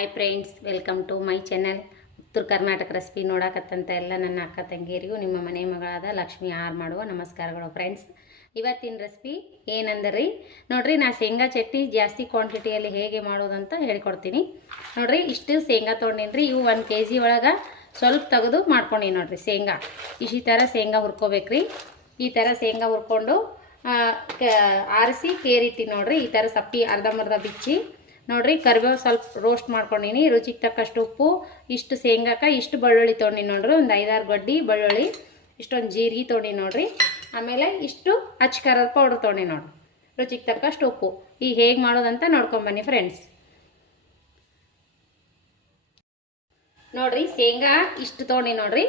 Hi friends, welcome to my channel. ಉತ್ತರ Karnataka recipe ನೋಡಕತ್ತಂತ ಎಲ್ಲ ನನ್ನ ಅಕ್ಕ ತಂಗಿಯರಿಗೂ ನಿಮ್ಮ ಮನೆ ಮಗಳಾದ ಲಕ್ಷ್ಮಿ ಆರ್ ಮಾಡುವ ನಮಸ್ಕಾರಗಳು ಫ್ರೆಂಡ್ಸ್. ಇವತ್ತಿನ ರೆಸಿಪಿ ಏನಂದ್ರಿ ನೋಡ್ರಿ, ನಾ ಶೇಂಗಾ ಚಟ್ನಿ ಜಾಸ್ತಿ ಕ್ವಾಂಟಿಟಿಯಲ್ಲಿ ಹೇಗೆ ಮಾಡೋದಂತ ಹೇಳ್ಕೊಡ್ತೀನಿ ನೋಡ್ರಿ. ಇಷ್ಟು ಶೇಂಗಾ ತೊಗೊಂಡಿನ್ರಿ. ಇವು 1 kg ಒಳಗೆ ಸ್ವಲ್ಪ ತೆಗೆದು ಮಾಡ್ಕೊಂಡಿ ನೋಡ್ರಿ. ಶೇಂಗಾ ಈ ಥರ ಶೇಂಗಾ ಹುರ್ಕೋಬೇಕ್ರಿ. ಈ ಥರ ಶೇಂಗಾ ಹುರ್ಕೊಂಡು ಆರಿಸಿ ಕೇರಿಟ್ಟಿ ನೋಡ್ರಿ. ಈ ಥರ ಸಪ್ಪಿ ಅರ್ಧಂಬರ್ಧ ಬಿಚ್ಚಿ ನೋಡ್ರಿ. ಕರಿಬೇವು ಸ್ವಲ್ಪ ರೋಸ್ಟ್ ಮಾಡ್ಕೊಂಡಿನಿ. ರುಚಿಗೆ ತಕ್ಕಷ್ಟು ಉಪ್ಪು, ಇಷ್ಟು ಶೇಂಗಾಕ ಇಷ್ಟು ಬೆಳ್ಳುಳ್ಳಿ ತೊಗೊಂಡಿ ನೋಡ್ರಿ. ಒಂದು 5-6 ಗಡ್ಡಿ ಬೆಳ್ಳುಳ್ಳಿ, ಇಷ್ಟೊಂದು ಜೀರಿಗೆ ತೊಗೊಂಡಿ ನೋಡ್ರಿ. ಆಮೇಲೆ ಇಷ್ಟು ಅಚ್ಚ ಖಾರದ ಪೌಡ್ರ್ ತೊಗೊಂಡಿ ನೋಡ್ರಿ. ರುಚಿಗೆ ತಕ್ಕಷ್ಟು ಉಪ್ಪು. ಈಗ ಹೇಗೆ ಮಾಡೋದಂತ ನೋಡ್ಕೊಂಬನ್ನಿ ಫ್ರೆಂಡ್ಸ್. ನೋಡ್ರಿ, ಶೇಂಗಾ ಇಷ್ಟು ತೊಗೊಂಡಿ ನೋಡ್ರಿ.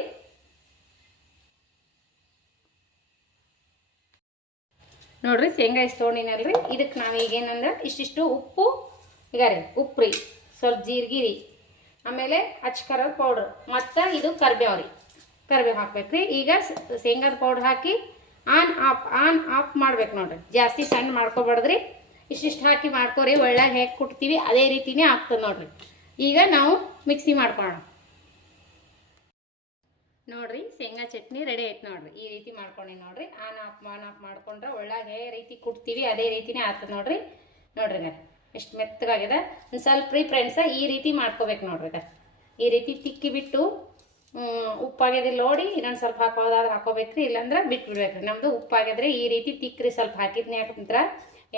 ನೋಡ್ರಿ, ಶೇಂಗಾ ಇಷ್ಟು ತೊಗೊಂಡಿನಲ್ರಿ. ಇದಕ್ಕೆ ನಾವೀಗೇನಂದ್ರೆ ಇಷ್ಟಿಷ್ಟು ಉಪ್ಪು, ಈಗ ರೀ ಉಪ್ಪು ರೀ, ಸ್ವಲ್ಪ ಜೀರಿಗೆ ರೀ, ಆಮೇಲೆ ಅಚ್ಚ ಖಾರದ ಪೌಡ್ರ್, ಮತ್ತು ಇದು ಕರಿಬೇವು ಹಾಕ್ಬೇಕು ರೀ. ಈಗ ಶೇಂಗಾದ ಪೌಡ್ರ್ ಹಾಕಿ ಆನ್ ಆಫ್ ಮಾಡ್ಬೇಕು ನೋಡ್ರಿ. ಜಾಸ್ತಿ ಸಣ್ಣ ಮಾಡ್ಕೊಬಾರ್ದ್ರಿ. ಇಷ್ಟಿಷ್ಟು ಹಾಕಿ ಮಾಡ್ಕೊರಿ. ಒಳ್ಳೆಗೆ ಹೇಗೆ ಕುಟ್ತೀವಿ ಅದೇ ರೀತಿನೇ ಆಗ್ತದೆ ನೋಡ್ರಿ. ಈಗ ನಾವು ಮಿಕ್ಸಿ ಮಾಡ್ಕೊಳ್ಳೋಣ ನೋಡ್ರಿ. ಶೇಂಗಾ ಚಟ್ನಿ ರೆಡಿ ಆಯ್ತು ನೋಡ್ರಿ. ಈ ರೀತಿ ಮಾಡ್ಕೊಂಡಿ ನೋಡ್ರಿ. ಆನ್ ಆಫ್ ಮಾಡ್ಕೊಂಡ್ರೆ ಒಳ್ಳೆಗೆ ಯಾವ ರೀತಿ ಕುಟ್ತೀವಿ ಅದೇ ರೀತಿನೇ ಆಗ್ತದೆ ನೋಡ್ರಿ. ನೋಡ್ರಿ ಎಷ್ಟು ಮೆತ್ತಗಾಗಿದೆ. ಒಂದು ಸ್ವಲ್ಪ ರೀ ಫ್ರೆಂಡ್ಸ, ಈ ರೀತಿ ಮಾಡ್ಕೋಬೇಕು ನೋಡ್ರಿ. ಈ ರೀತಿ ತಿಕ್ಕಿ ಬಿಟ್ಟು ಉಪ್ಪಾಗ್ಯದಿಲ್ಲ ನೋಡಿ, ಇನ್ನೊಂದು ಸ್ವಲ್ಪ ಹಾಕೋದಾದ್ರೆ ಹಾಕೋಬೇಕ್ರಿ, ಇಲ್ಲಾಂದ್ರೆ ಬಿಟ್ಬಿಡ್ಬೇಕ್ರಿ. ನಮ್ಮದು ಉಪ್ಪಾಗ್ಯದ್ರಿ. ಈ ರೀತಿ ತಿಕ್ಕ್ರಿ. ಸ್ವಲ್ಪ ಹಾಕಿದ್ನಿ ಯಾಕಂದ್ರೆ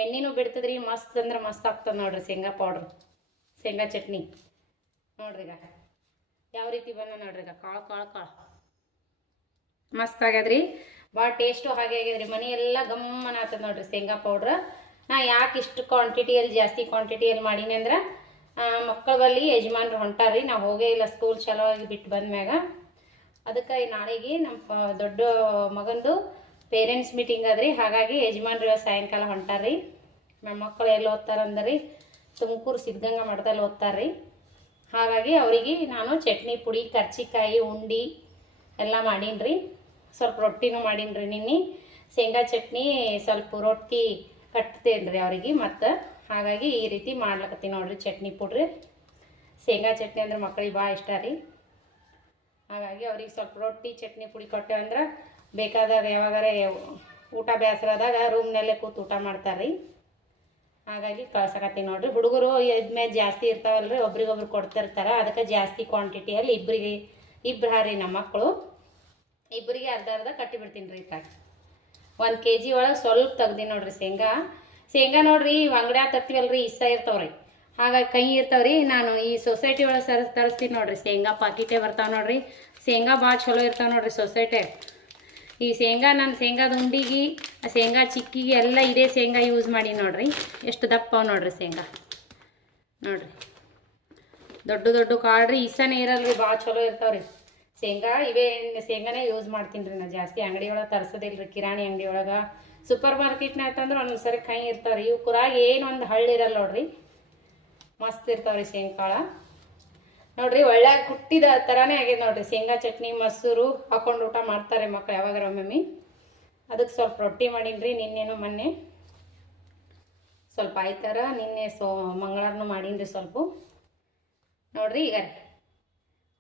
ಎಣ್ಣೆನೂ ಬಿಡ್ತದ್ರಿ. ಮಸ್ತ್ ಅಂದ್ರೆ ಮಸ್ತ್ ಆಗ್ತದೆ ನೋಡ್ರಿ ಶೇಂಗಾ ಪೌಡ್ರ್, ಶೇಂಗಾ ಚಟ್ನಿ ನೋಡ್ರಿ. ಯಾವ ರೀತಿ ಬಂದ ನೋಡ್ರಿ. ಕಾಳು ಮಸ್ತ್ ಆಗ್ಯದ್ರಿ. ಭಾಳ ಟೇಸ್ಟು ಹಾಗೆ ಆಗ್ಯದ್ರಿ. ಮನೆ ಎಲ್ಲ ಗಮ್ಮನ ಆಗ್ತದೆ ನೋಡ್ರಿ ಶೇಂಗಾ ಪೌಡ್ರ್. ನಾ ಯಾಕೆ ಇಷ್ಟು ಜಾಸ್ತಿ ಕ್ವಾಂಟಿಟಿಯಲ್ಲಿ ಮಾಡೀನಿ ಅಂದ್ರೆ ಮಕ್ಕಳ ಬಳಿ ಯಜಮಾನ್ರು ಹೊಂಟಾರ್ರಿ. ನಾವು ಹೋಗೇ ಇಲ್ಲ, ಸ್ಕೂಲ್ ಚಲೋ ಆಗಿ ಬಿಟ್ಟು ಬಂದ್ಮ್ಯಾಗ. ಅದಕ್ಕೆ ನಾಳೆಗೆ ನಮ್ಮ ದೊಡ್ಡ ಮಗಂದು ಪೇರೆಂಟ್ಸ್ ಮೀಟಿಂಗ್ ಅದ್ರಿ. ಹಾಗಾಗಿ ಯಜಮಾನ್ರು ಸಾಯಂಕಾಲ ಹೊಂಟಾರ್ರಿ. ನಮ್ಮ ಮಕ್ಕಳು ಎಲ್ಲಿ ಓದ್ತಾರಂದ್ರಿ, ತುಮಕೂರು ಸಿದ್ಧಗಂಗಾ ಮಠದಲ್ಲಿ ಓದ್ತಾರ್ರಿ. ಹಾಗಾಗಿ ಅವರಿಗೆ ನಾನು ಚಟ್ನಿ ಪುಡಿ, ಕರ್ಚಿಕಾಯಿ, ಉಂಡಿ ಎಲ್ಲ ಮಾಡೀನಿ. ಸ್ವಲ್ಪ ರೊಟ್ಟಿನೂ ಮಾಡೀನಿ ನಿನ್ನೆ. ಶೇಂಗಾ ಚಟ್ನಿ ಸ್ವಲ್ಪ ರೊಟ್ಟಿ ಕಟ್ತೇನೆ ರೀ ಅವ್ರಿಗೆ. ಮತ್ತು ಹಾಗಾಗಿ ಈ ರೀತಿ ಮಾಡ್ಲಕತ್ತೀನಿ ನೋಡ್ರಿ. ಚಟ್ನಿ ಪುಡ್ರಿ, ಶೇಂಗಾ ಚಟ್ನಿ ಅಂದ್ರೆ ಮಕ್ಕಳಿಗೆ ಭಾಳ ಇಷ್ಟ ರೀ. ಹಾಗಾಗಿ ಅವ್ರಿಗೆ ಸ್ವಲ್ಪ ರೊಟ್ಟಿ ಚಟ್ನಿ ಪುಡಿ ಕೊಟ್ಟೆವಂದ್ರೆ ಬೇಕಾದಾಗ ಯಾವಾಗಾರ ಊಟ ಬೇಸರದಾಗ ರೂಮ್ನಲ್ಲೇ ಕೂತು ಊಟ ಮಾಡ್ತಾರೆ ರೀ. ಹಾಗಾಗಿ ಕಳ್ಸಕತ್ತೀನಿ ನೋಡ್ರಿ. ಹುಡುಗರು ಇದ್ಮೇಲೆ ಜಾಸ್ತಿ ಇರ್ತಾವಲ್ರಿ, ಒಬ್ರಿಗೊಬ್ರು ಕೊಡ್ತಿರ್ತಾರೆ. ಅದಕ್ಕೆ ಜಾಸ್ತಿ ಕ್ವಾಂಟಿಟಿಯಲ್ಲಿ ಇಬ್ಬರು ಹಾರಿ ನಮ್ಮ ಮಕ್ಕಳು, ಇಬ್ಬರಿಗೆ ಅರ್ಧ ಕಟ್ಟಿಬಿಡ್ತೀನಿ ರೀ. 1 kg ಒಳಗೆ ಸ್ವಲ್ಪ ತೆಗ್ದಿ ನೋಡ್ರಿ ಶೇಂಗಾ ನೋಡ್ರಿ. ಅಂಗಡ್ಯಾಗ ತರ್ತೀವಲ್ರಿ, ಇಷ್ಟ ಇರ್ತಾವ್ರಿ. ಹಾಗಾಗಿ ಕೈ ಇರ್ತಾವ್ರಿ. ನಾನು ಈ ಸೊಸೈಟಿ ಒಳಗೆ ತರಿಸ್ತೀನಿ ನೋಡ್ರಿ. ಶೇಂಗಾ ಪಾಕಿಟೇ ಬರ್ತಾವೆ ನೋಡ್ರಿ. ಶೇಂಗಾ ಭಾಳ ಚಲೋ ಇರ್ತಾವೆ ನೋಡ್ರಿ ಸೊಸೈಟಿ. ಈ ಶೇಂಗಾ ನಾನು ಶೇಂಗಾದ ಉಂಡಿಗೆ, ಶೇಂಗಾ ಚಿಕ್ಕಿಗೆ ಎಲ್ಲ ಇದೇ ಶೇಂಗಾ ಯೂಸ್ ಮಾಡಿ ನೋಡ್ರಿ. ಎಷ್ಟು ದಪ್ಪ ನೋಡ್ರಿ ಶೇಂಗಾ ನೋಡ್ರಿ. ದೊಡ್ಡ ಕಾಳ್ರಿ, ಇಸನೇ ಇರಲ್ರಿ, ಭಾಳ ಚಲೋ ಇರ್ತಾವ್ರಿ ಶೇಂಗಾ. ಶೇಂಗಾನೇ ಯೂಸ್ ಮಾಡ್ತೀನಿ ರೀ. ನಾನು ಜಾಸ್ತಿ ಅಂಗಡಿ ಒಳಗೆ ತರಿಸೋದಿಲ್ಲ ರೀ. ಕಿರಾಣಿ ಅಂಗಡಿ ಒಳಗೆ, ಸೂಪರ್ ಮಾರ್ಕೆಟ್ನ ಅಂತಂದ್ರೆ ಒಂದೊಂದ್ಸರಿ ಕೈ ಇರ್ತಾವ್ರಿ. ಇವು ಕುರಾಗ ಏನು ಒಂದು ಹಳ್ಳಿರಲ್ಲ ನೋಡ್ರಿ. ಮಸ್ತ್ ಇರ್ತಾವ್ರಿ ಶೇಂಗಾಳ ನೋಡ್ರಿ. ಒಳ್ಳೆ ಕುಟ್ಟಿದ ಥರನೇ ಆಗ್ಯದ ನೋಡ್ರಿ. ಶೇಂಗಾ ಚಟ್ನಿ ಮೊಸರು ಹಾಕೊಂಡು ಊಟ ಮಾಡ್ತಾರೆ ಮಕ್ಕಳು ಯಾವಾಗಾರ ಒಮ್ಮೊಮ್ಮೆ. ಅದಕ್ಕೆ ಸ್ವಲ್ಪ ರೊಟ್ಟಿ ಮಾಡೀನಿ ನಿನ್ನೆನೂ ಮೊನ್ನೆ ಸ್ವಲ್ಪ ಆಯ್ತಾರ. ನಿನ್ನೆ ಮಂಗಳವಾರನೂ ಮಾಡೀನಿ ಸ್ವಲ್ಪ ನೋಡ್ರಿ. ಈಗ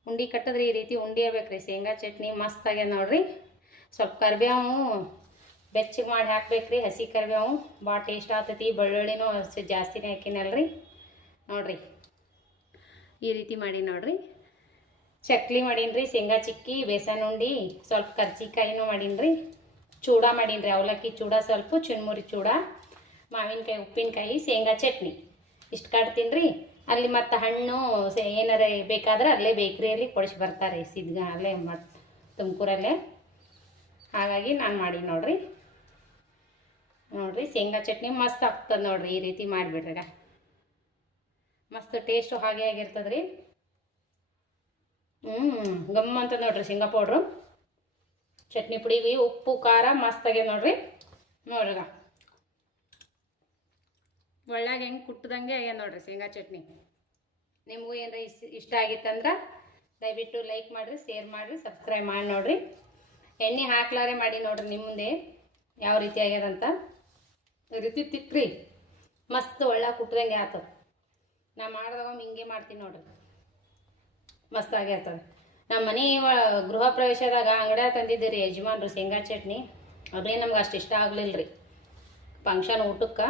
ಉಂಡೆ ಕಟ್ಟಿದ್ರಿ. ಈ ರೀತಿ ಉಂಡೆ ಇರ್ಬೇಕ್ರಿ. ಶೇಂಗಾ ಚಟ್ನಿ ಮಸ್ತ್ ಆಗ್ಯದ ನೋಡ್ರಿ. ಸ್ವಲ್ಪ ಕರಿಬೇವು ಬೆಚ್ಚಗೆ ಮಾಡಿ ಹಾಕ್ಬೇಕ್ರಿ. ಹಸಿ ಕರಿಬೇವು ಭಾಳ ಟೇಸ್ಟ್ ಆಗ್ತೈತಿ. ಬೆಳ್ಳುಳ್ಳಿನೂ ಜಾಸ್ತಿನೇ ಹಾಕಿನಲ್ರಿ ನೋಡ್ರಿ. ಈ ರೀತಿ ಮಾಡಿ ನೋಡ್ರಿ. ಚಕ್ಲಿ ಮಾಡೀನಿ, ಶೇಂಗಾ ಚಿಕ್ಕಿ, ಬೇಸನ್ ಉಂಡೆ, ಸ್ವಲ್ಪ ಕರ್ಚಿಕಾಯಿನೂ ಮಾಡೀನಿ, ಚೂಡ ಮಾಡೀನಿ, ಅವಲಕ್ಕಿ ಚೂಡ, ಸ್ವಲ್ಪ ಚುನ್ಮುರಿ ಚೂಡ, ಮಾವಿನಕಾಯಿ, ಉಪ್ಪಿನಕಾಯಿ, ಶೇಂಗಾ ಚಟ್ನಿ ಇಷ್ಟು ಕಟ್ತೀನಿ. ಅಲ್ಲಿ ಮತ್ತು ಹಣ್ಣು ಏನಾರ ಬೇಕಾದ್ರೆ ಅಲ್ಲೇ ಬೇಕ್ರಿಯಲ್ಲಿ ಕೊಡಿಸಿ ಬರ್ತಾರೆ ಅಲ್ಲೇ ತುಮಕೂರಲ್ಲೇ. ಹಾಗಾಗಿ ನಾನು ಮಾಡಿ ನೋಡ್ರಿ. ಶೇಂಗಾ ಚಟ್ನಿ ಮಸ್ತ್ ಆಗ್ತದೆ ನೋಡ್ರಿ. ಈ ರೀತಿ ಮಾಡಿಬಿಡ್ರಿ. ಮಸ್ತ್ ಟೇಸ್ಟು ಹಾಗೆ ಆಗಿರ್ತದೆ ರೀ. ಗಮ್ಮ ಅಂತ ನೋಡ್ರಿ. ಶೇಂಗಾ ಪೌಡ್ರು, ಚಟ್ನಿ ಪುಡಿಗೆ ಉಪ್ಪು ಖಾರ ಮಸ್ತ್ ಆಗ್ಯದ ನೋಡ್ರಿ. ಒಳ್ಳೆಗೆ ಹೆಂಗೆ ಕುಟ್ಟದಂಗೆ ಆಗ್ಯದ ನೋಡ್ರಿ ಶೇಂಗಾ ಚಟ್ನಿ. ನಿಮಗೂ ಏನಾರ ಇಷ್ಟ ಆಗಿತ್ತಂದ್ರೆ ದಯವಿಟ್ಟು ಲೈಕ್ ಮಾಡಿರಿ, ಶೇರ್ ಮಾಡಿರಿ, ಸಬ್ಸ್ಕ್ರೈಬ್ ಮಾಡಿ ನೋಡ್ರಿ. ಎಣ್ಣೆ ಹಾಕ್ಲಾರೆ ಮಾಡಿ ನೋಡ್ರಿ ನಿಮ್ಮ ಮುಂದೆ ಯಾವ ರೀತಿ ಆಗ್ಯದಂತ. ಈ ರೀತಿ ತಿಕ್ಕ್ರಿ, ಮಸ್ತ್ ಒಳ್ಳೆ ಕುಟ್ಟದಂಗೆ ಆಗ್ತದೆ. ನಾ ಮಾಡಿದಾಗ ಹಿಂಗೆ ಮಾಡ್ತೀನಿ ನೋಡ್ರಿ, ಮಸ್ತ್ ಆಗಿರ್ತದೆ. ನಮ್ಮ ಮನೆ ಗೃಹ ಪ್ರವೇಶದಾಗ ಅಂಗಡಿಯಾಗ ತಂದಿದ್ದೆ ರೀ ಯಜಮಾನ್ರು ಶೇಂಗಾ ಚಟ್ನಿ. ಅದೇ ನಮ್ಗೆ ಅಷ್ಟು ಇಷ್ಟ ಆಗಲಿಲ್ಲ ರೀ ಫಂಕ್ಷನ್ ಊಟಕ್ಕೆ.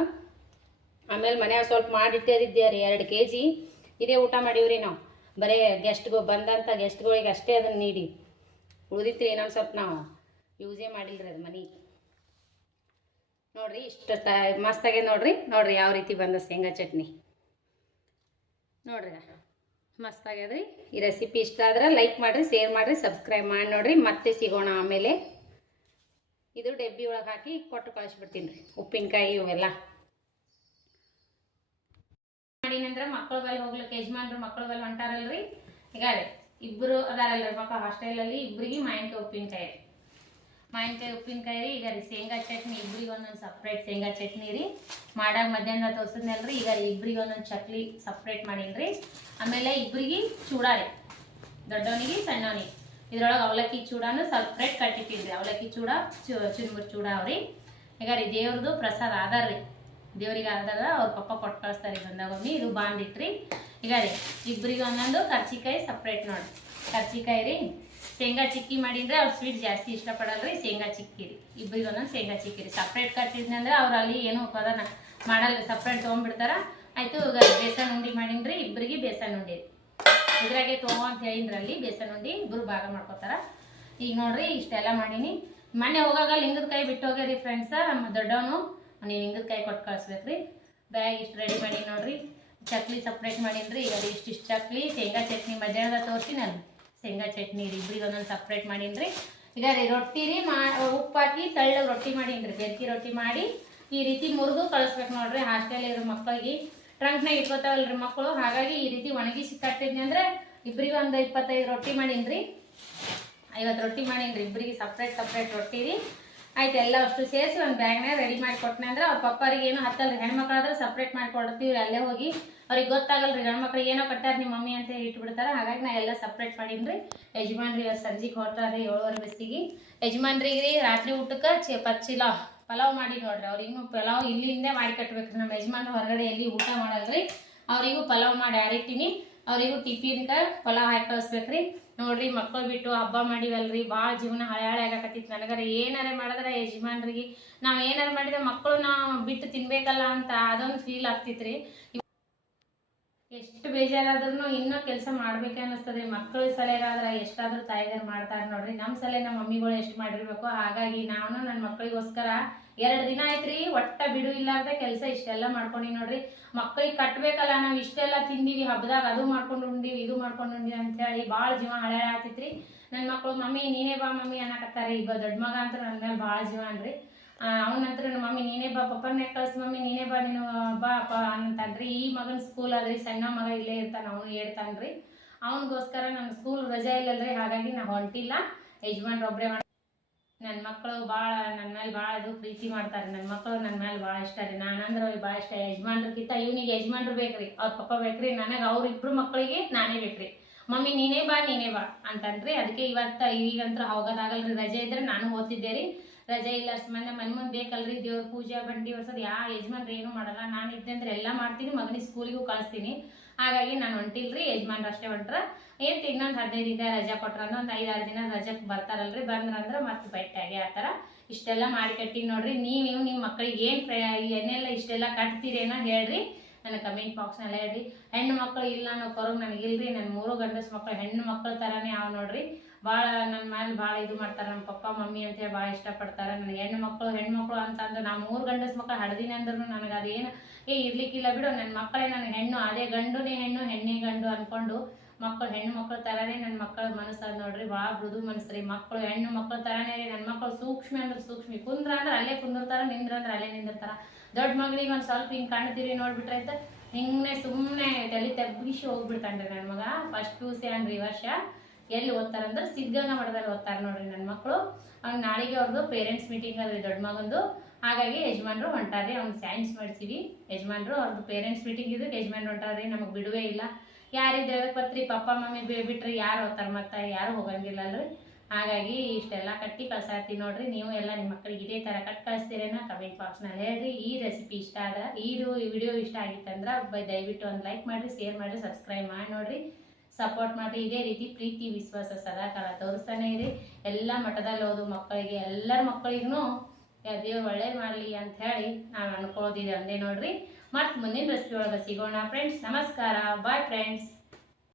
ಆಮೇಲೆ ಮನ್ಯಾಗ ಸ್ವಲ್ಪ ಮಾಡಿಟ್ಟಿದ್ದೆ ರೀ 2 kg. ಇದೇ ಊಟ ಮಾಡೀವ್ರಿ ನಾವು. ಬರೀ ಬಂದಂಥ ಗೆಸ್ಟ್ಗಳಿಗೆ ಅಷ್ಟೇ ಅದನ್ನು ನೀಡಿ ಉಳಿದಿತ್ತು ಇನ್ನೊಂದು ಸ್ವಲ್ಪ ನಾವು ಯೂಸೇ ಮಾಡಿಲ್ರಿ ಅದು ಮನೆ. ನೋಡಿರಿ ಇಷ್ಟು ಮಸ್ತಾಗೆ ನೋಡ್ರಿ ಯಾವ ರೀತಿ ಬಂದ ಶೇಂಗಾ ಚಟ್ನಿ ನೋಡ್ರಿ, ಮಸ್ತ್ ಆಗ್ಯದ್ರಿ. ಈ ರೆಸಿಪಿ ಇಷ್ಟ ಆದ್ರೆ ಲೈಕ್ ಮಾಡಿರಿ, ಶೇರ್ ಮಾಡಿರಿ, ಸಬ್ಸ್ಕ್ರೈಬ್ ಮಾಡಿ ನೋಡಿರಿ. ಮತ್ತೆ ಸಿಗೋಣ ಆಮೇಲೆ. ಇದು ಡಬ್ಬಿ ಒಳಗೆ ಹಾಕಿ ಕೊಟ್ಟು ಕಳಿಸ್ಬಿಡ್ತೀನಿ ರೀ. ಉಪ್ಪಿನಕಾಯಿ ಇವೆಲ್ಲ ಮಾಡಿನಂದ್ರೆ ಮಕ್ಕಳ ಬಲ್ಲಿ ಹೋಗ್ಲಿಕ್ಕೆ ಯಜಮಾನ್ರು ಮಕ್ಕಳ ಬಲ್ಲಿ ಹೊಂಟಾರಲ್ರಿ. ಈಗ ಇಬ್ಬರು ಅದಾರಲ್ರಿ ಮಕ್ಕಳು ಹಾಸ್ಟೆಲಲ್ಲಿ, ಇಬ್ಬರಿಗೆ ಮಾವಿನಕಾಯಿ ಉಪ್ಪಿನಕಾಯಿ ರೀ. ಈಗ ರೀ ಶೇಂಗಾ ಚಟ್ನಿ ಇಬ್ಬರಿಗೆ ಒಂದೊಂದು ಸಪ್ರೇಟ್ ಶೇಂಗಾ ಚಟ್ನಿ ರೀ. ಮಾಡಾಗ ಮಧ್ಯಾಹ್ನ ತೋರ್ಸಿದ್ನಲ್ರಿ. ಈಗ ಇಬ್ಬರಿಗೆ ಒಂದೊಂದು ಚಕ್ಲಿ ಸಪ್ರೇಟ್ ಮಾಡೀನಿ. ಆಮೇಲೆ ಇಬ್ಬರಿಗೆ ಚೂಡ ರೀ, ದೊಡ್ಡವನಿಗೆ ಸಣ್ಣವನಿಗೆ. ಇದ್ರೊಳಗೆ ಅವಲಕ್ಕಿ ಚೂಡಾನು ಸಪ್ರೇಟ್ ಕಟ್ಟಿಟ್ಟಿದ್ರಿ. ಅವಲಕ್ಕಿ ಚೂಡ ಚುರುಮುರು ಚೂಡ ಅವ್ರಿ. ಈಗ ರೀ ದೇವ್ರದ್ದು ಪ್ರಸಾದ ಆಧಾರ ರೀ, ದೇವ್ರಿಗೆ ಆದಾಗ ಅವ್ರ ಪಪ್ಪ ಕೊಟ್ಟು ಕಳಿಸ್ತಾರೆ ಬಂದಾಗೊಮ್ಮೆ. ಇದು ಬಾಂದಿಟ್ರಿ. ಈಗ ರೀ ಇಬ್ಬರಿಗೆ ಒಂದೊಂದು ಕರ್ಚಿಕಾಯಿ ಸಪ್ರೇಟ್ ನೋಡಿ. ಕರ್ಚಿಕಾಯಿ ರೀ ಶೇಂಗಾ ಚಿಕ್ಕಿ ಮಾಡಿದ್ರೆ ಅವ್ರು ಸ್ವೀಟ್ ಜಾಸ್ತಿ ಇಷ್ಟಪಡಲ್ರಿ. ಶೇಂಗಾ ಚಿಕ್ಕಿ ರೀ, ಇಬ್ಬರಿಗೆ ಒಂದೊಂದು ಶೇಂಗಾ ಚಿಕ್ಕಿ ರೀ. ಸಪ್ರೇಟ್ ಕಟ್ಟಿದ್ನಿ ಅಂದ್ರೆ ಅವ್ರು ಅಲ್ಲಿ ಏನೋ ಪದನ ಮಾಡಲ್ರಿ, ಸಪ್ರೇಟ್ ತೊಗೊಂಡ್ಬಿಡ್ತಾರ. ಆಯಿತು. ಈಗ ಬೇಸನ್ ಉಂಡಿ ಮಾಡೀನಿ, ಇಬ್ಬರಿಗೆ ಬೇಸನ್ ಉಂಡಿ ಇದ್ರಾಗೆ ಅಂತ ಹೇಳಿದ್ರಲ್ಲಿ ಬೇಸನ್ ಉಂಡಿ ಇಬ್ಬರು ಭಾಗ ಮಾಡ್ಕೋತಾರ. ಈಗ ನೋಡ್ರಿ ಇಷ್ಟೆಲ್ಲ ಮಾಡೀನಿ. ಮೊನ್ನೆ ಹೋಗಾಗ ಲಿಂಗದ ಕಾಯಿ ಬಿಟ್ಟು ಹೋಗ್ಯಾರಿ ಫ್ರೆಂಡ್ಸ. ನಮ್ಮ ದೊಡ್ಡವನು ನೀವು ಲಿಂಗದ ಕಾಯಿ ಕೊಟ್ಟು ಕಳಿಸ್ಬೇಕ್ರಿ. ಬ್ಯಾಗ್ ಇಷ್ಟು ರೆಡಿ ಮಾಡಿ ನೋಡ್ರಿ. ಚಕ್ಲಿ ಸಪ್ರೇಟ್ ಮಾಡೀನಿ. ಈಗ ಇಷ್ಟಿಷ್ಟು ಚಕ್ಲಿ ಶೇಂಗಾ ಚಟ್ನಿ ಮಧ್ಯಾಹ್ನದ ತೋರಿಸಿ ನಾನು ಶೇಂಗಾ ಚಟ್ನಿ ರೀ ಇಬ್ಬರಿಗೆ ಒಂದೊಂದು ಸಪ್ರೇಟ್ ಮಾಡೀನಿ. ಈಗ ರೀ ರೊಟ್ಟಿ ರೀ ಉಪ್ಪು ಹಾಕಿ ತಳ್ಳಗೆ ರೊಟ್ಟಿ ಮಾಡೀನಿ. ಬೆರ್ಕಿ ರೊಟ್ಟಿ ಮಾಡಿ ಈ ರೀತಿ ಮುರಿದು ಕಳಿಸ್ಬೇಕು ನೋಡ್ರಿ. ಹಾಸ್ಟೆಲ್ ಇರೋ ಮಕ್ಕಳಿಗೆ ಟ್ರಂಕ್ನಾಗ ಇಟ್ಕೋತಾವಲ್ರಿ ಮಕ್ಕಳು, ಹಾಗಾಗಿ ಈ ರೀತಿ ಒಣಗಿಸಿ ಕಟ್ಟಿದ್ನಿ ಅಂದ್ರೆ ಇಬ್ಬರಿಗೆ ಒಂದು 25 ರೊಟ್ಟಿ ಮಾಡೀನಿ. 50 ರೊಟ್ಟಿ ಮಾಡೀನಿ ಇಬ್ಬರಿಗೆ ಸಪ್ರೇಟ್ ರೊಟ್ಟಿ ರೀ. ಆಯ್ತು. ಎಲ್ಲ ಅಷ್ಟು ಸೇರಿಸಿ ಒಂದು ಬ್ಯಾಗ್ನಾಗ ರೆಡಿ ಮಾಡಿ ಕೊಟ್ಟನೆ ಅಂದ್ರೆ ಅವ್ರ ಪಪ್ಪರಿಗೆ ಏನೋ ಹತ್ತಲ್ರಿ. ಹೆಣ್ಮಕ್ಳಾದ್ರೆ ಸಪ್ರೇಟ್ ಮಾಡಿ ಕೊಡ್ತೀವಿ ಅಲ್ಲೇ ಹೋಗಿ. ಅವ್ರಿಗೆ ಗೊತ್ತಾಗಲ್ರಿ ಗಂಡ್ಮಕ್ಳಿಗೆ ಏನೋ ಕಟ್ಟಾರ ನಿಮ್ಮ ಮಮ್ಮಿ ಅಂತ ಇಟ್ಬಿಡ್ತಾರೆ. ಹಾಗಾಗಿ ನಾ ಎಲ್ಲ ಸಪ್ರೇಟ್ ಮಾಡೀನಿ. ಯಜಮಾನ್ರಿಗೆ ಸಂಜೆಗೆ ಹೊರಟಾರ್ರಿ 7:30 ಬಸ್ಸಿಗೆ. ಯಜಮಾನ್ರಿಗೆ ರಾತ್ರಿ ಊಟಕ್ಕೆ ಪಲಾವ್ ಮಾಡಿ ನೋಡ್ರಿ. ಅವ್ರಿಗೂ ಪಲಾವ್ ಇಲ್ಲಿಂದೇ ಮಾಡಿ ಕಟ್ಬೇಕ್ರಿ. ನಮ್ಮ ಯಜಮಾನ್ರು ಹೊರಗಡೆ ಎಲ್ಲಿ ಊಟ ಮಾಡಲ್ರಿ. ಅವರಿಗೂ ಪಲಾವ್ ಮಾಡಿ ಯಾರಿಟ್ಟಿನಿ. ಅವರಿಗೂ ಟಿಫಿನ್ಗೆ ಪಲಾವ್ ಹಾಕಿ ಕಳಿಸ್ಬೇಕ್ರಿ. ನೋಡ್ರಿ ಮಕ್ಕಳು ಬಿಟ್ಟು ಹಬ್ಬ ಮಾಡಿವಲ್ರಿ, ಭಾಳ ಜೀವನ ಹಳೆ ಆಗಕತ್ತಿತ್ತು ನನಗರ. ಏನಾರ ಮಾಡಿದ್ರೆ ಯಜಮಾನ್ರಿಗೆ ನಾವು ಏನಾರು ಮಾಡಿದ್ರೆ ಮಕ್ಕಳು ನಾವು ಬಿಟ್ಟು ತಿನ್ಬೇಕಲ್ಲ ಅಂತ ಅದೊಂದು ಫೀಲ್ ಆಗ್ತಿತ್ರಿ. ಎಷ್ಟು ಬೇಜಾರಾದ್ರೂ ಇನ್ನೂ ಕೆಲಸ ಮಾಡ್ಬೇಕೆ ಅನ್ನಿಸ್ತದ್ರಿ. ಮಕ್ಕಳ ಸಲಗಾದ್ರೆ ಎಷ್ಟಾದ್ರೂ ತಾಯಿಗಾರು ಮಾಡ್ತಾರೆ ನೋಡ್ರಿ. ನಮ್ಮ ಸಲ ನಮ್ಮ ಮಮ್ಮಿಗಳು ಎಷ್ಟು ಮಾಡಿರ್ಬೇಕು. ಹಾಗಾಗಿ ನಾನು ನನ್ನ ಮಕ್ಕಳಿಗೋಸ್ಕರ 2 ದಿನ ಆಯ್ತ್ರಿ ಒಟ್ಟ ಬಿಡು ಇಲ್ಲಾರ್ದೆ ಕೆಲಸ ಇಷ್ಟೆಲ್ಲ ಮಾಡ್ಕೊಂಡಿ ನೋಡ್ರಿ. ಮಕ್ಕಳಿಗೆ ಕಟ್ಬೇಕಲ್ಲ, ನಾವು ಇಷ್ಟೆಲ್ಲ ತಿಂದೀವಿ ಹಬ್ಬದಾಗ, ಅದು ಮಾಡ್ಕೊಂಡು ಉಂಡಿವಿ ಇದು ಮಾಡ್ಕೊಂಡು ಉಂಡಿವಿ ಅಂತೇಳಿ ಭಾಳ ಜೀವ ಹಳೆ ಆಗ್ತಿತ್ರಿ. ನನ್ನ ಮಕ್ಕಳು ಮಮ್ಮಿ ನೀನೇ ಬಾ ಮಮ್ಮಿ ಅನ್ನಕತ್ತಾರೆ. ಈಗ ದೊಡ್ಡ ಮಗ ಅಂತ ನನ್ನ ಮೇಲೆ ಭಾಳ ಜೀವ ಅನ್ರಿ. ಅವನಂತ್ರ ನಮ್ಮ ಮಮ್ಮಿ ನೀನೇ ಬಾ ಪಪ್ಪನ್ನೇ ಕಳ್ಸಿ ಮಮ್ಮಿ ನೀನೇ ಬಾ ನೀನು ಬಾ ಅಂತನ್ರಿ. ಈ ಮಗನ ಸ್ಕೂಲ್ ಅದ್ರಿ, ಸಣ್ಣ ಮಗ ಇಲ್ಲೇ ಇರ್ತಾನೆ, ಅವನು ಹೇಳ್ತಾನ್ರಿ. ಅವನಿಗೋಸ್ಕರ ನನ್ನ ಸ್ಕೂಲ್ ರಜಾ ಇಲ್ಲಲ್ರಿ, ಹಾಗಾಗಿ ನಾ ಹೊಂಟಿಲ್ಲ. ಯಜಮಾನ್ರು ಒಬ್ಬರೇ ನನ್ನ ಮಕ್ಕಳು ಭಾಳ ನನ್ನ ಮೇಲೆ ಭಾಳ ಇದು ಪ್ರೀತಿ ಮಾಡ್ತಾರೆ. ನನ್ನ ಮಕ್ಕಳು ನನ್ನ ಮೇಲೆ ಭಾಳ ಇಷ್ಟ ರೀ. ನಾನಂದ್ರೆ ಅವ್ರಿಗೆ ಭಾಳ ಇಷ್ಟ. ಯಜಮಾನ್ರಕ್ಕಿಂತ ಇವನಿಗೆ ಯಜಮಾನ್ರು ಬೇಕ್ರಿ, ಅವ್ರ ಪಪ್ಪ ಬೇಕ್ರಿ. ನನಗೆ ಅವ್ರಿಬ್ರು ಮಕ್ಕಳಿಗೆ ನಾನೇ ಬೇಕ್ರಿ. ಮಮ್ಮಿ ನೀನೇ ಬಾ ಅಂತನ್ರಿ. ಅದಕ್ಕೆ ಈಗಂತೂ ಹೋಗೋದಾಗಲ್ರಿ. ರಜೆ ಇದ್ರೆ ನಾನು ಓದ್ತಿದ್ದೆ ರೀ. ರಜೆ ಇಲ್ಲ ಮನೆ ಮುಂದೆ ಬೇಕಲ್ರಿ ದೇವ್ರ ಪೂಜೆ ಬಂಡಿ ವರ್ಷದ ಯಜಮಾನ್ರು ಏನು ಮಾಡಲ್ಲ. ನಾನು ಇದ್ದೆ ಅಂದ್ರೆ ಎಲ್ಲ ಮಾಡ್ತೀನಿ, ಮಗನಿಗೆ ಸ್ಕೂಲಿಗೂ ಕಳಿಸ್ತೀನಿ. ಹಾಗಾಗಿ ನಾನು ಹೊಂಟಿಲ್ರಿ. ಯಜಮಾನ್ರು ಅಷ್ಟೇ ಹೊಂಟ್ರ. ಇನ್ನೊಂದು 15 ದಿನ ರಜಾ ಕೊಟ್ರಂದ್ರೆ ಒಂದು 5-6 ದಿನ ರಜಕ್ಕೆ ಬರ್ತಾರಲ್ರಿ. ಬಂದ್ರಂದ್ರೆ ಮತ್ತೆ ಬಟ್ಟೆ ಆ ಥರ ಇಷ್ಟೆಲ್ಲ ಮಾಡಿ ಕಟ್ಟಿನಿ ನೋಡ್ರಿ. ನೀವು ನಿಮ್ಮ ಮಕ್ಕಳಿಗೆ ಏನೆಲ್ಲ ಇಷ್ಟೆಲ್ಲ ಕಟ್ತೀರೇನೋ ಹೇಳ್ರಿ, ನನ್ನ ಕಮೆಂಟ್ ಬಾಕ್ಸ್ನಲ್ಲಿ ಹೇಳ್ರಿ. ಹೆಣ್ಣು ಮಕ್ಕಳು ಇಲ್ಲ ಅನ್ನೋ ಕೊರಗು ನನಗಿಲ್ರಿ. ನನ್ನ 3 ಗಂಡಸು ಮಕ್ಕಳು ಹೆಣ್ಣು ಮಕ್ಕಳ ಥರನೇ ಅವ ನೋಡ್ರಿ. ಭಾಳ ನನ್ನ ಮೇಲೆ ಭಾಳ ಇದು ಮಾಡ್ತಾರೆ. ನಮ್ಮ ಪಪ್ಪ ಮಮ್ಮಿ ಅಂತೇಳಿ ಭಾಳ ಇಷ್ಟಪಡ್ತಾರೆ. ನನಗೆ ಹೆಣ್ಮಕ್ಳು ಅಂತಂದ್ರೆ ನಾ 3 ಗಂಡಸು ಮಕ್ಕಳು ಹಡ್ದಿನಿ ಅಂದ್ರೂ ನನಗೆ ಅದೇನು ಇರ್ಲಿಕ್ಕಿಲ್ಲ ಬಿಡು. ನನ್ನ ಮಕ್ಕಳೇ ನನಗೆ ಹೆಣ್ಣು, ಅದೇ ಗಂಡುನೇ ಹೆಣ್ಣು ಹೆಣ್ಣೇ ಗಂಡು ಅಂದ್ಕೊಂಡು ಹೆಣ್ಣು ಮಕ್ಕಳ ಥರನೇ ನನ್ನ ಮಕ್ಕಳ ಮನಸ್ಸು ನೋಡ್ರಿ. ಭಾಳ ಮೃದು ಮನಸ್ಸು ರೀ ಮಕ್ಕಳು. ಹೆಣ್ಣು ಮಕ್ಕಳ ಥರನೇ ರೀ ನನ್ನ ಮಕ್ಕಳು. ಸೂಕ್ಷ್ಮ ಅಂದ್ರೆ ಸೂಕ್ಷ್ಮ. ಕುಂದ್ರ ಅಂದ್ರೆ ಅಲ್ಲೇ ಕುಂದಿರ್ತಾರ, ನಿಂದ್ರ ಅಂದ್ರೆ ಅಲ್ಲೇ ನಿಂದಿರ್ತಾರ. ದೊಡ್ಡ ಮಗಳಿಗೆ ಒಂದು ಸ್ವಲ್ಪ ಹಿಂಗೆ ಕಾಣ್ತೀರಿ ನೋಡ್ಬಿಟ್ರೆ ಆಯ್ತು ಹಿಂಗೆ ಸುಮ್ಮನೆ ತಲೆ ತಬ್ಬಿಸಿ ಹೋಗ್ಬಿಡ್ತಾನ್ರಿ ನನ್ನ ಮಗ. ಫಸ್ಟ್ PUC ಅನ್ರಿ ಈ ವರ್ಷ. ಎಲ್ಲಿ ಓದ್ತಾರಂದ್ರೆ ಸಿದ್ಧಗಂಗಾ ಮಠದಲ್ಲಿ ಓದ್ತಾರೆ ನೋಡ್ರಿ ನನ್ನ ಮಕ್ಕಳು. ಅವ್ನು ನಾಳೆಗೆ ಅವ್ರದ್ದು ಪೇರೆಂಟ್ಸ್ ಮೀಟಿಂಗ್ ಅದ್ರಿ ದೊಡ್ಡ ಮಗಂದು. ಹಾಗಾಗಿ ಯಜಮಾನ್ರು ಹೊಂಟಾರ್ರಿ. ಅವ್ನು ಸೈನ್ಸ್ ಮಾಡಿಸಿವಿ ಯಜಮಾನ್ರು. ಅವ್ರದ್ದು ಪೇರೆಂಟ್ಸ್ ಮೀಟಿಂಗ್ ಇದಕ್ಕೆ ಯಜಮಾನ್ರು ಹೊಂಟಾರ್ರಿ. ನಮಗೆ ಬಿಡುವೇ ಇಲ್ಲ. ಯಾರಿದ್ರೆ ಅದಕ್ಕೆ ಪತ್ರಿ ಪಪ್ಪ ಮಮ್ಮಿ ಬಿಟ್ರಿ ಯಾರು ಓದ್ತಾರೆ, ಮತ್ತೆ ಯಾರು ಹೋಗಂಗಿಲ್ಲ ಅಲ್ರಿ. ಹಾಗಾಗಿ ಇಷ್ಟೆಲ್ಲ ಕಟ್ಟಿ ಕಳ್ಸಾತೀನಿ ನೋಡ್ರಿ. ನೀವು ಎಲ್ಲ ನಿಮ್ಮ ಮಕ್ಕಳಿಗೆ ಇದೇ ಥರ ಕಟ್ ಕಳಿಸ್ತೀರೇನ ಕಮೆಂಟ್ ಬಾಕ್ಸ್ನಲ್ಲಿ ಹೇಳ್ರಿ. ಈ ರೆಸಿಪಿ ಇಷ್ಟ ಆದ್ರೆ ಈ ವಿಡಿಯೋ ಇಷ್ಟ ಆಗಿತ್ತಂದ್ರೆ ದಯವಿಟ್ಟು ಒಂದು ಲೈಕ್ ಮಾಡಿರಿ, ಶೇರ್ ಮಾಡಿರಿ, ಸಬ್ಸ್ಕ್ರೈಬ್ ಮಾಡಿ ನೋಡ್ರಿ, ಸಪೋರ್ಟ್ ಮಾಡಿರಿ. ಇದೇ ರೀತಿ ಪ್ರೀತಿ ವಿಶ್ವಾಸ ಸದಾಕಾಲ ತೋರಿಸ್ತಾನೆ ಇರಿ. ಎಲ್ಲ ಮಠದಲ್ಲಿ ಓದು ಮಕ್ಕಳಿಗೆ ಎಲ್ಲರ ಮಕ್ಕಳಿಗೂ ದೇವ್ರು ಒಳ್ಳೇದು ಮಾಡಲಿ ಅಂತ ಹೇಳಿ ನಾವು ಅನ್ಕೊಳ್ಳೋದಿದೆ ಅಂದೇ ನೋಡ್ರಿ. ಮತ್ತು ಮುಂದಿನ ರೆಸಿಪಿ ಒಳಗೆ ಸಿಗೋಣ ಫ್ರೆಂಡ್ಸ್. ನಮಸ್ಕಾರ, ಬಾಯ್ ಫ್ರೆಂಡ್ಸ್.